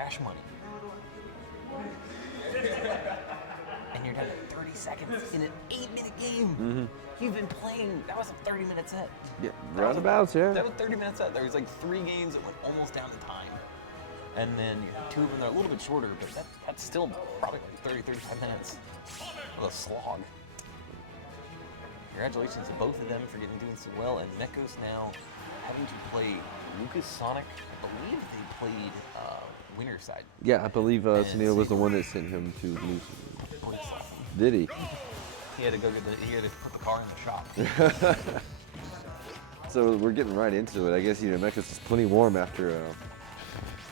cash money. And you're down to 30 seconds in an 8-minute game. You've been playing, that was a 30-minute set. Yeah, roundabouts, yeah. That was a 30-minute set. There was like 3 games that went almost down to time. And then 2 of them are a little bit shorter, but that's still probably like 30, 35 minutes with a slog. Congratulations to both of them for doing so well. And Mekos now having to play Lucas Sonic. I believe they played winner's side. Yeah, I believe Sonido was the one that sent him to lose. Did he? He had to go he had to put the car in the shop. So we're getting right into it. I guess, Mekos is plenty warm after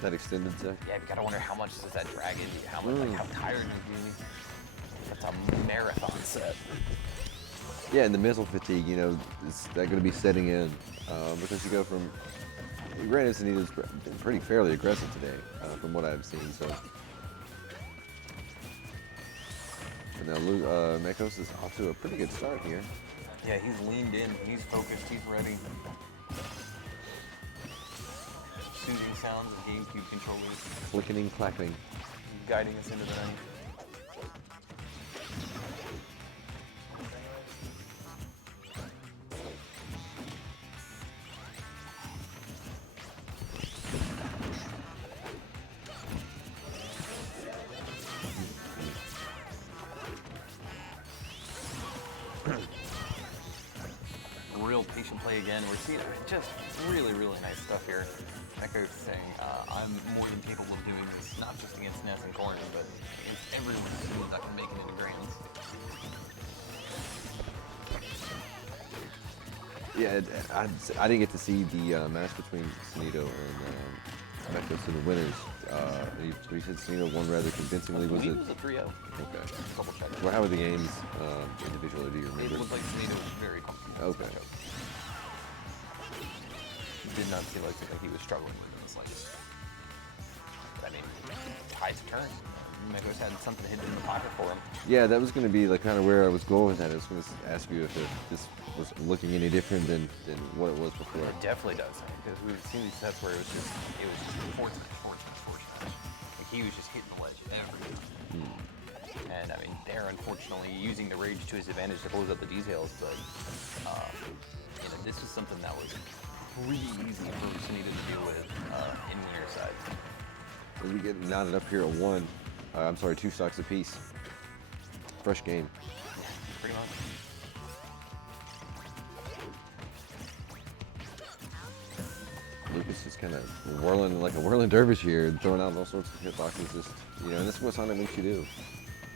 that extended set. Yeah, you gotta wonder how much does that drag into you, how much, how tired you be. That's a marathon set. Yeah, and the missile fatigue, is that going to be setting in? Because you go from, granted, Sonido's been pretty fairly aggressive today, from what I've seen. So, and now Mekos is off to a pretty good start here. Yeah, he's leaned in, he's focused, he's ready. Soothing sounds of GameCube controllers. Clicking, clacking. Guiding us into the night. Real patient play again. We're seeing just really, really nice stuff here. Mekos saying, I'm more than capable of doing this, not just against Ness and Corner, but against everyone that can make it into grands. Yeah, I didn't get to see the match between Sonido and Mekos in the winners. You said Sonido won rather convincingly. Was it? It was a 3-0. Okay. Double check. Well, how were the games individually? Do you remember? It looked like Sonido was very comfortable. Okay. Did not seem like he was struggling with it in the slightest. I mean, tides turn. Mekos had something hidden in the pocket for him. Yeah, that was going to be like kind of where I was going with that. I was going to ask you if this was looking any different than what it was before. It definitely does, because we've seen these sets where it was just force match. Like he was just hitting the ledge every time. And I mean, they're unfortunately using the rage to his advantage to close up the details, but this was something that was pretty easy for Sonido to deal with in winner's side. So we get knotted up here at 1. I'm sorry, 2 stocks apiece. Fresh game. Yeah, pretty much. Lucas just kind of whirling like a whirling dervish here, throwing out all sorts of hitboxes. Just and this is what Sonic makes you do.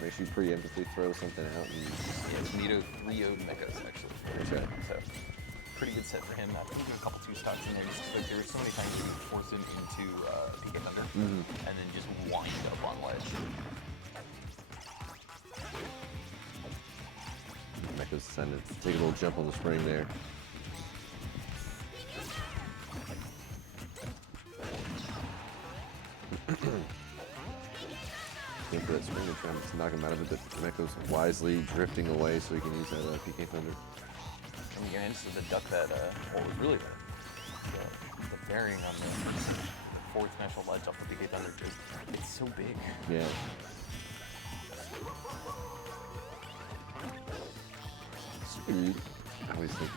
Makes you preemptively throw something out. And yeah, Sonido 3-0'd Mekos actually. Okay. So pretty good set for him. I think he did a couple 2 stocks in there, just because there were so many times you could force him into PK Thunder and then just wind up on ledge. Mekos decided to take a little jump on the spring there. Think that spring and trying to knock him out of it, but Mekos wisely drifting away so he can use that PK Thunder. And you're into the duck that, what was really the bearing on the forward smash ledge off the PK Thunder, it's so big. Yeah. I always think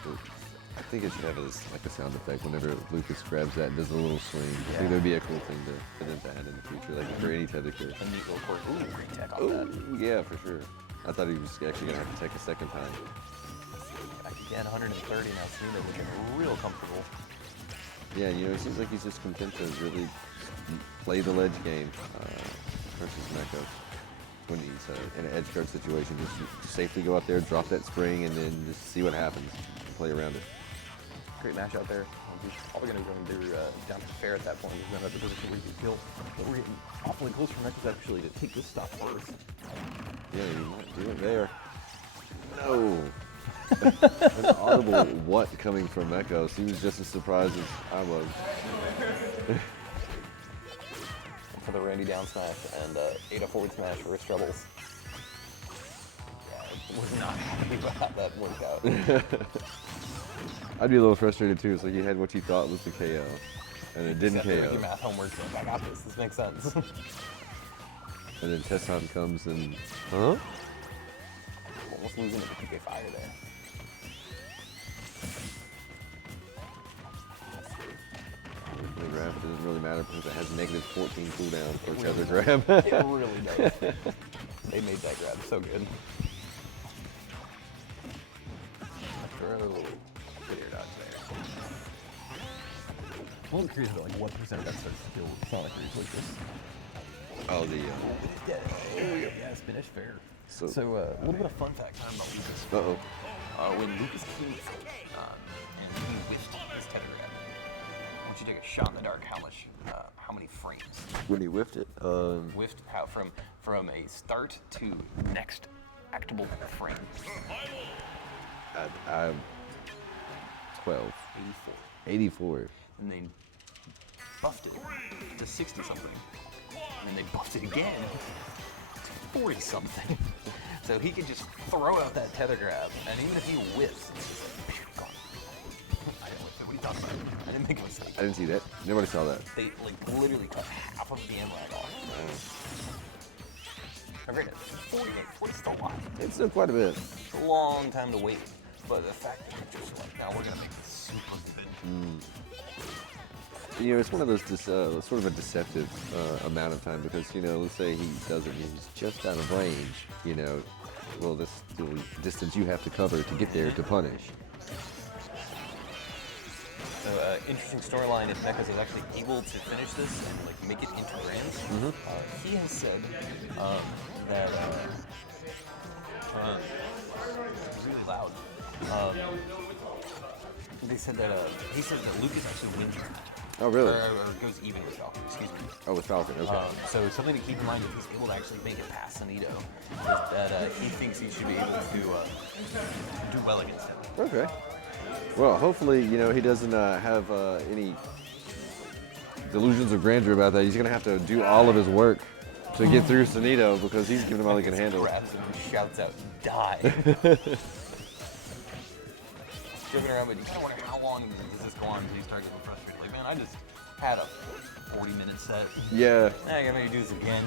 I think it should have like a sound effect whenever Lucas grabs that and does a little swing. I think that would be a cool thing for them to add in the future, like for any tether character. A neat little court. Ooh, great tech on that. Yeah, for sure. I thought he was actually going to have to take a second time. Back again, 130 now. Sonido looking real comfortable. Yeah, it seems like he's just content to really play the ledge game versus Mekos. When he's in an edge guard situation, just safely go out there, drop that spring, and then just see what happens. Play around it. Great match out there. He's probably going to go and do down to fair at that point. He's not at the position where he can kill. But we're getting awfully close for Mekos actually to take this stop first. Yeah, you might do it there. No. An audible what coming from Mekos. He was just as surprised as I was. For the Randy down smash and Ada forward smash for wrist troubles. Yeah, I was not happy about how that worked out. I'd be a little frustrated too. It's like you had what you thought was the KO. And it didn't Except KO. your math homework, so I got this. This makes sense. And then Tesson comes and, huh? Almost losing to the PK Fire there. The grab doesn't really matter because it has negative 14 cooldown for tether grab. It really does. They made that grab so good. Throw. Clear dodge there. I was curious about like what percent of that starts to kill Sonic Reach like this. Oh, the, Yeah, Spanish fair. So a little bit of fun fact time about Lucas. uh-oh. When Lucas came and he whiffed his tether grab, I want you to take a shot in the dark. How many frames? When he whiffed it, Whiffed how from a start to next actable frame. 12. 84. 84. And they buffed it to 60 something. And then they buffed it again to 40 something. So he could just throw out that tether grab, and even if he whiffs, it's just gone. I didn't whiff it. What are you talking about? I didn't make a mistake. I didn't see that. Nobody saw that. They like literally cut half of the M-lag off. Now granted, 40 is still a lot. It's still quite a bit. It's a long time to wait. But the fact that they're just like, now we're gonna make this super thin. You know, it's one of those sort of a deceptive amount of time because, you know, let's say he doesn't, he's just out of range, you know, well, that's the distance you have to cover to get there to punish. So, interesting storyline if Mekos is actually able to finish this and like make it into grands. He has said that really loud. They said that he said that Lucas actually wins. Oh, really? Or goes even with Falcon, excuse me. Oh, with Falcon, okay. So something to keep in mind if he's able to actually make it past Sonido is that he thinks he should be able to do well against him. Okay. Well, hopefully, you know, he doesn't have any delusions of grandeur about that. He's going to have to do all of his work to get through Sonido because he's giving him all he can handle. Grabs him and shouts out, "Die!" Joking around, but you kind of wonder how long does this go on until you start getting frustrated. Like, man, I just had a 40-minute set. Yeah. Now I gotta make you do this again.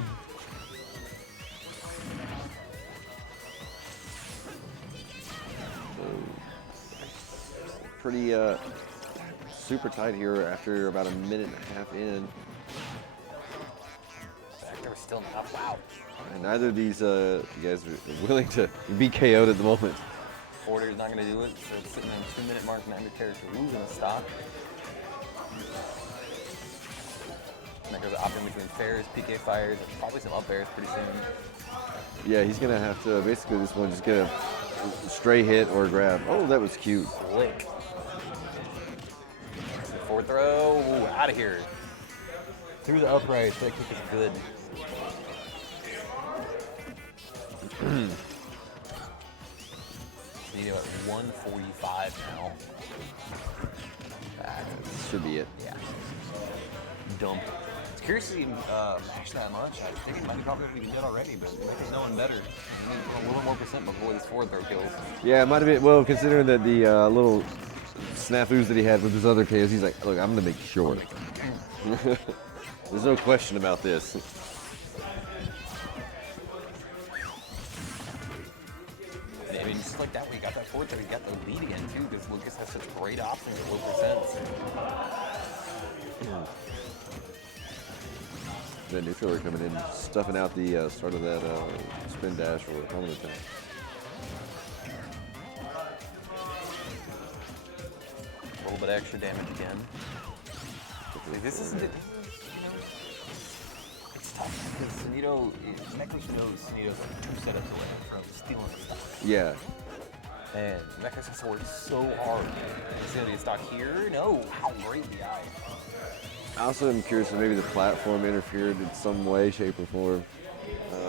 Pretty super tight here after about a minute and a half in. Back there still not. Wow. And neither of these guys are willing to be KO'd at the moment. Order's not gonna do it, so it's sitting at a 2-minute mark, and every character losing a stock. Mekos opting between fairs, PK fires, and probably some up airs pretty soon. Yeah, he's gonna have to basically this one just get a stray hit or grab. Oh, that was cute. Lick. Forward throw, out of here. Through the upright, that kick is good. Need about 145 now. That should be it. Yeah. Dump. It's curious to see him mash that much. I think he might probably be good already, but maybe no one better. We need a little more percent before this forward throw kills. Yeah, it might have been, well, considering that the little snafus that he had with his other KOs, he's like, look, I'm going to make sure. There's no question about this. I mean, just like that, we got that forward throw, he got the lead again, too, because Lucas has such great options at low percents. The neutraler coming in, stuffing out the start of that spin dash or helmet attack. A little bit of extra damage again. Like, this isn't it. It's tough because Sonido, Mekos knows Sonido's like set up the way from stealing the stock. Yeah. And Mekos has to work so hard. Is he gonna get stock here? No. How great the eye. I also am curious if maybe the platform interfered in some way, shape, or form.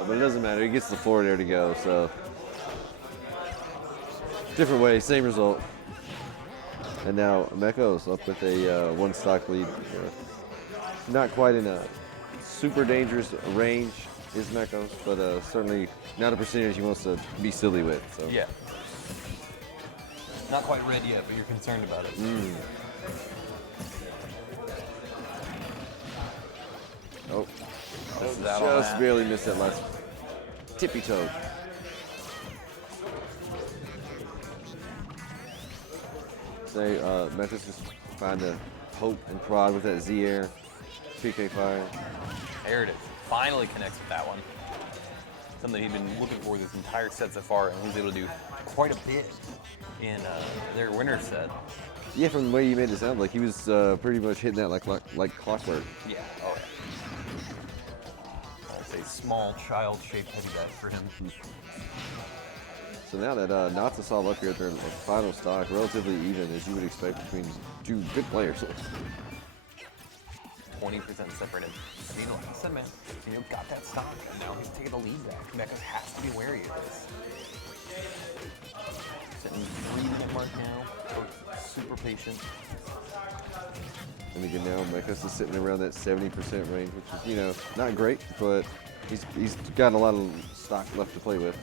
But it doesn't matter. He gets the forward air to go, so. Different way, same result. And now Mekos up with a one stock lead. Not quite in a super dangerous range is Mekos, but certainly not a percentage he wants to be silly with. So. Yeah. Not quite ready yet, but you're concerned about it. Misses out on Just that. barely missed that last tippy toe. They Mekos just find the hope and prod with that Z-Air. PK fire. There it is. Finally connects with that one. Something he'd been looking for this entire set so far, and he was able to do quite a bit in their winner set. Yeah, from the way you made it sound, like he was pretty much hitting that like clockwork. Yeah. Oh yeah. That's a small child-shaped heavy bag for him. So now that Knott's a solid up here at their final stock, relatively even as you would expect between two good players. 20% separated. I mean, like I said, man, got that stock, and now he's taking the lead back. Mekos has to be wary of this. Sitting 3-minute mark now. Super patient. And again, now Mekos is sitting around that 70% range, which is, not great, but he's got a lot of stock left to play with.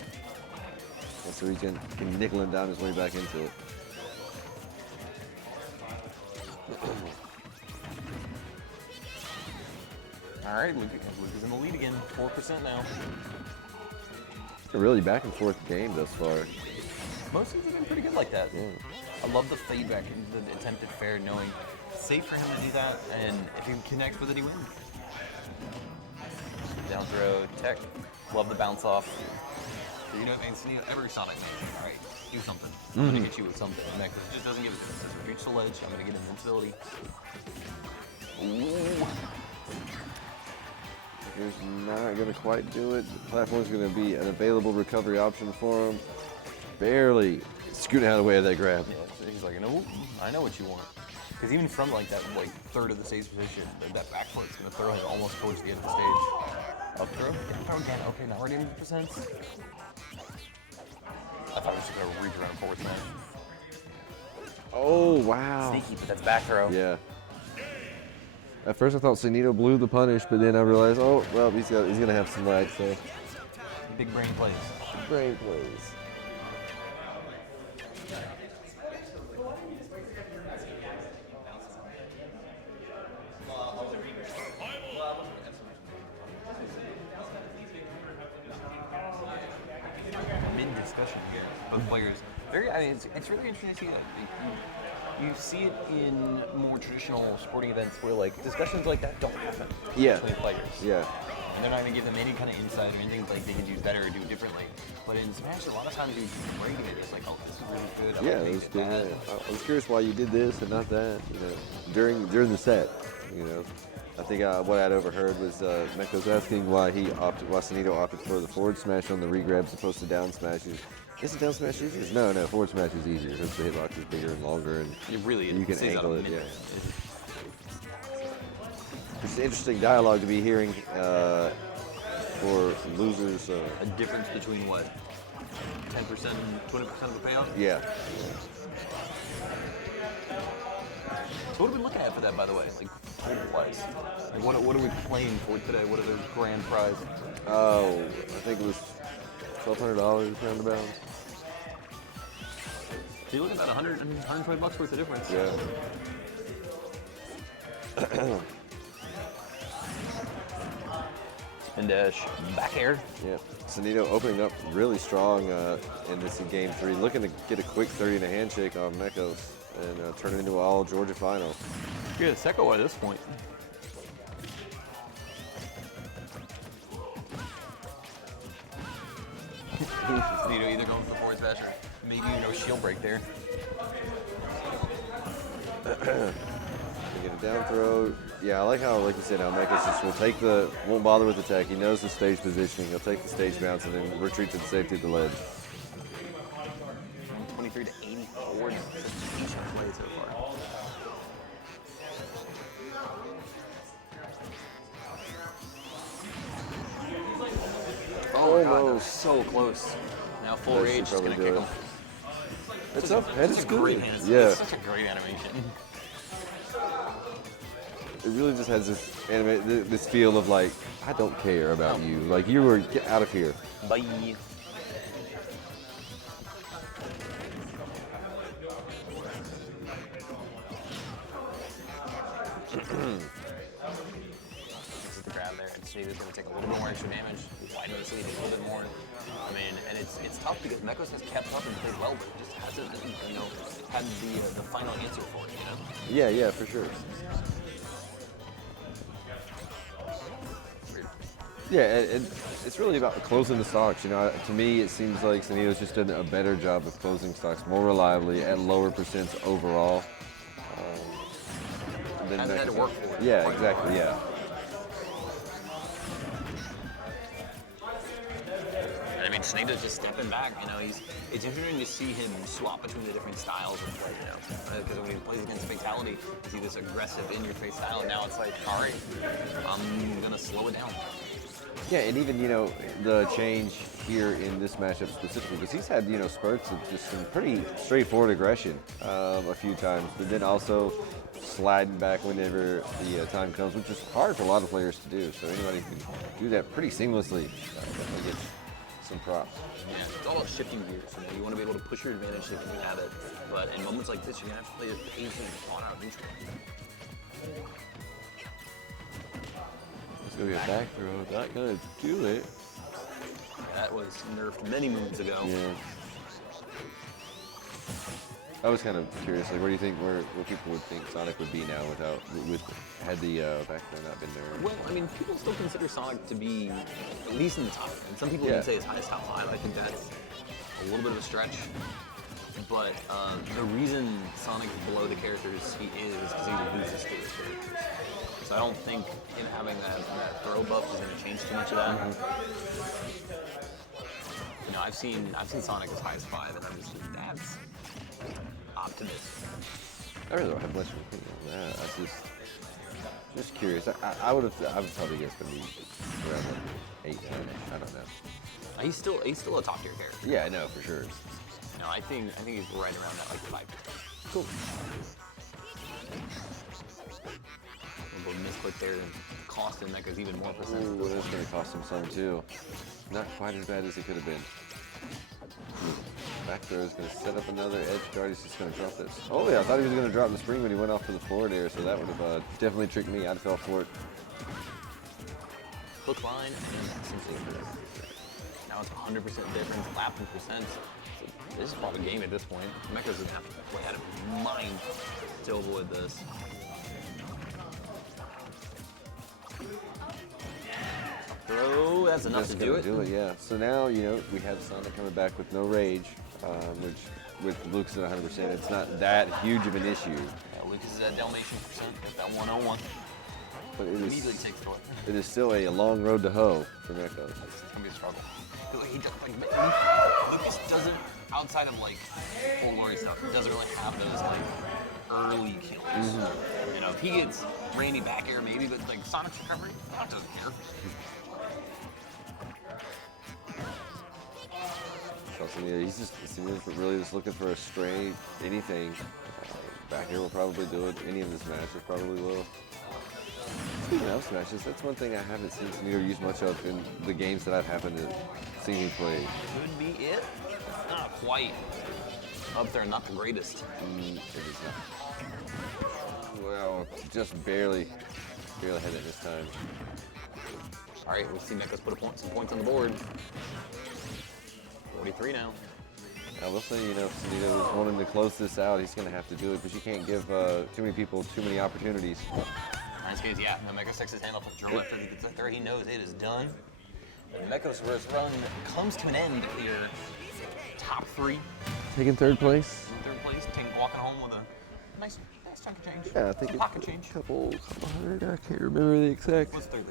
And so he can nickel and dime his way back into it. All right, Luke is in the lead again. 4% now. A really back and forth game thus far. Most teams have been pretty good like that. Yeah. I love the feedback and the attempted fair, knowing it's safe for him to do that, and if he connects with it, he wins. Down throw, tech. Love the bounce off. So, Sonido, every Sonic man, all right, do something. I'm gonna get you with something. Mekos just doesn't give it to us. Reach the ledge. I'm gonna get invincibility. Ooh. He's not going to quite do it. The platform's going to be an available recovery option for him. Barely scooting out of the way of that grab. Yeah, so he's like, no, I know what you want. Because even from that third of the stage position, that back foot's going to throw him almost towards the end of the stage. Up throw, down throw again. Okay, now we're getting the percents. I thought he was just going to reach around forward smash. Oh, wow. Sneaky, but that's back throw. Yeah. At first I thought Sonido blew the punish, but then I realized, oh, well, he's going to have some light, so. Big brain plays. Brain plays. Mid-discussion here, both players. It's really interesting to see that. You see it in more traditional sporting events where discussions like that don't happen between players. Yeah. And they're not going to give them any kind of insight or anything they can do better or do differently. But in Smash, a lot of times you break it. It's like, oh, this is really good. Yeah, it was good. I was curious why you did this and not that. During the set. I think what I'd overheard was Mekos asking why Sonido opted for the forward smash on the regrab as opposed to down smashes. Isn't down smash easier? No, forward smash is easier because the hitbox is bigger and longer, and you can angle it. Yeah. It's an interesting dialogue to be hearing for losers. A difference between what? 10% and 20% of the payout? Yeah. So what are we looking at for that, by the way? Total-wise? What are we playing for today? What are the grand prize? Oh, I think it was $1,200 roundabout. So you look at that 120 bucks worth of difference. Yeah. And back air. Yeah. Sonido opening up really strong in this game 3, looking to get a quick 30 and a handshake on Mekos and turn it into an all Georgia final. You're the Secco at this point. Sonido either going for the forward smash or maybe shield break there. Get a down throw. Yeah, I like how, like you said, how Mekos just won't bother with the tech. He knows the stage positioning. He'll take the stage bounce and then retreat to the safety of the ledge. 23 to 84. Such a decent play so far. Oh, God, so close. Now full rage is going to kick him. It's up. It's great. Yeah. It's such a great animation. It really just has this feel of I don't care about you. Get out of here. Bye. This is the grab there. It's Sonido's going to take a little bit more extra damage, widen the sleeve a little bit more. I mean, and it's tough because Mekos has kept up and played well, but just hasn't, had the final answer for it, Yeah, for sure. Yeah, it's really about closing the stocks. To me, it seems like Sonido's just done a better job of closing stocks more reliably at lower percents overall. Hasn't had to work for it. Yeah, exactly. Yeah. I mean, Sonido's just stepping back. It's interesting to see him swap between the different styles of play. Because when he plays against Fatality, you see this aggressive in-your-face style. And now it's like, all right, I'm gonna slow it down. Yeah, and even, the change here in this matchup specifically, because he's had, spurts of just some pretty straightforward aggression a few times, but then also sliding back whenever the time comes, which is hard for a lot of players to do. So anybody who can do that pretty seamlessly definitely gets some props. Yeah, it's all about shifting gears. You want to be able to push your advantage if you have it, but in moments like this, you're going to have to play it easy and on out neutral. Let's go get back throw. Not gonna do it. That was nerfed many moves ago. Yeah. I was kind of curious, where do you think where people would think Sonic would be now had the back throw not been there? Well, I mean, people still consider Sonic to be at least in the top. And some people even say as high as top 5. I think that's a little bit of a stretch. But the reason Sonic is below the characters he is because he loses to his characters. So I don't think him having that throw buff is going to change too much of that. I've seen Sonic as high as 5, and I'm just that's optimistic. I really don't have much of an opinion on that. I was just curious. I would probably guess maybe around 8, 10. I don't know. He's still a top tier character. Yeah, I know for sure. I think he's right around that 5. Cool. A little misclick there and costing Mekos even more percent. Ooh, that's going to cost him some too. Not quite as bad as it could have been. Back throw is going to set up another edge guard. He's just going to drop this. Oh yeah, I thought he was going to drop the spring when he went off to the forward air, so that would have definitely tricked me. I'd fell for it. Hook line and essentially now it's 100% difference, lap and percent. So this is probably a game at this point. Mekos doesn't have to play out of his mind to avoid this. Throw, that's enough to do it. Yeah. So now, we have Sonic coming back with no rage, which with Lucas at 100%, it's not that huge of an issue. Yeah, Lucas is at Dalmatian percent, at that 101. But Immediately takes the it is still a long road to hoe for Mekos. It's going to be a struggle. Lucas doesn't, outside of full glory stuff, doesn't really have those early kills. If he gets Randy back air maybe, but Sonic's recovery, Sonic doesn't care. He's really just looking for a stray anything. Back here will probably do it. Any of his matches probably will. Speaking of smashes, that's one thing I haven't seen Sonido use much of in the games that I've happened to see him play. Could be it. Not quite up there, not the greatest. It is not. Well, just barely had it this time. All right, we'll see Mekos put some points on the board. 43 now. I will say, if Sonido is wanting to close this out, he's going to have to do it, because you can't give too many people too many opportunities. In this case, yeah, Mekos takes his hand off the drill after he gets up there. He knows it is done. And Mekos' run comes to an end here. Top 3. Taking third place. In third place, walking home with a nice chunk of change. Yeah, I think pocket change. Couple hundred. I can't remember the exact. What's third?